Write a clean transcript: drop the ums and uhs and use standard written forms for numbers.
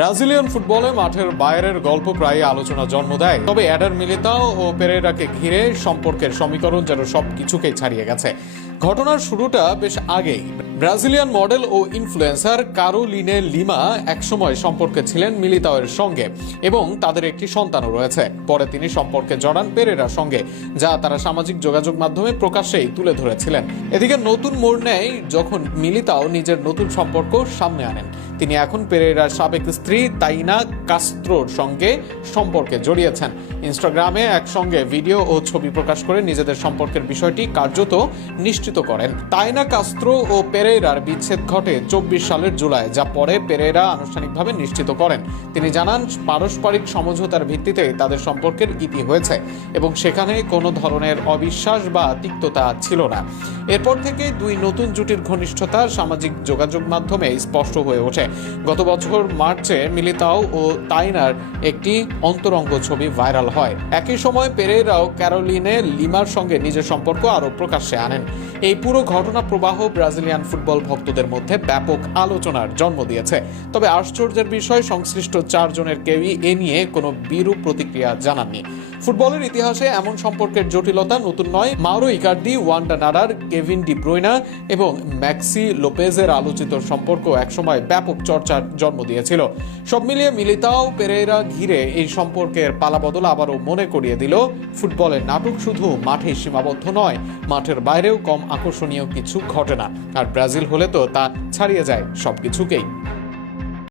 Brazilian ফুটবলে মাঠের বাইরের গল্প প্রায় আলোচনা জন্ম দেয়। তবে এডার মিলিতাও ও পেরেরাকে ঘিরে সম্পর্কের সমীকরণ যেন সবকিছুকেই ছাড়িয়ে গেছে। ঘটনার শুরুটা বেশ আগেই। ব্রাজিলিয়ান মডেল ও ইনফ্লুয়েন্সার কারোলিনে লিমা একসময় সম্পর্কে ছিলেন মিলিতাওয়ের সঙ্গে এবং তাদের একটি সন্তানও রয়েছে। পরে তিনি সম্পর্কে জড়ান পেরেরার সঙ্গে, যা তারা সামাজিক যোগাযোগ মাধ্যমে প্রকাশ্যেই তুলে ধরেছিলেন। এদিকে নতুন মোড় নেয় যখন মিলিতাও নিজের নতুন সম্পর্ক সামনে আনেন। তিনি এখন পেরেরার সাবেক স্ত্রী তাইনা কাস্ত্রোর সঙ্গে সম্পর্কে জড়িয়েছেন। ইনস্টাগ্রামে একসঙ্গে ভিডিও ও ছবি প্রকাশ করে নিজেদের সম্পর্কের বিষয়টি কার্যত নিশ্চিত করেন। তাইনা কাস্ত্রো ও পেরেরার বিচ্ছেদ ঘটে 24 সালের জুলাই, যা পরে পেরেরা আনুষ্ঠানিকভাবে নিশ্চিত করেন। তিনি জানান, পারস্পরিক সমঝোতার ভিত্তিতে তাদের সম্পর্কের ইতি হয়েছে এবং সেখানে কোনো ধরনের অবিশ্বাস বা তিক্ততা ছিল না। এরপর থেকে দুই নতুন জুটির ঘনিষ্ঠতা সামাজিক যোগাযোগ মাধ্যমে স্পষ্ট হয়ে ওঠে। গত বছর মার্চে মিলিতাও ও তাইনার একটি অন্তরঙ্গ ছবি ভাইরাল হয়। একই সময় পেরেরাও ক্যারোলিনে লিমার সঙ্গে নিজের সম্পর্ক আরও প্রকাশ্যে আনেন। এই পুরো ঘটনা প্রবাহ ব্রাজিলিয়ান ফুটবল ভক্তদের মধ্যে ব্যাপক আলোচনার জন্ম দিয়েছে। তবে আশ্চর্যের বিষয়, সংশ্লিষ্ট 4 জনের কেউই এ নিয়ে কোনো বিরূপ প্রতিক্রিয়া জানাননি। ফুটবলের ইতিহাসে এমন সম্পর্কের জটিলতা নতুন নয়। Mauro Icardi, Wanda Nara, Kevin De Bruyne এবং ম্যাক্সি লোপেজের আলোচিত সম্পর্ক একসময় ব্যাপক চর্চার জন্ম দিয়েছিল। সব মিলিয়ে মিলিতাও পেরেরা ঘিরে এই সম্পর্কের পালাবদল আবারও মনে করিয়ে দিল, ফুটবলের নাটক শুধু মাঠে সীমাবদ্ধ নয়, মাঠের বাইরেও কম আকর্ষণীয় কিছু ঘটে না। আর ব্রাজিল হলে তো তা ছাড়িয়ে যায় সবকিছুকেই।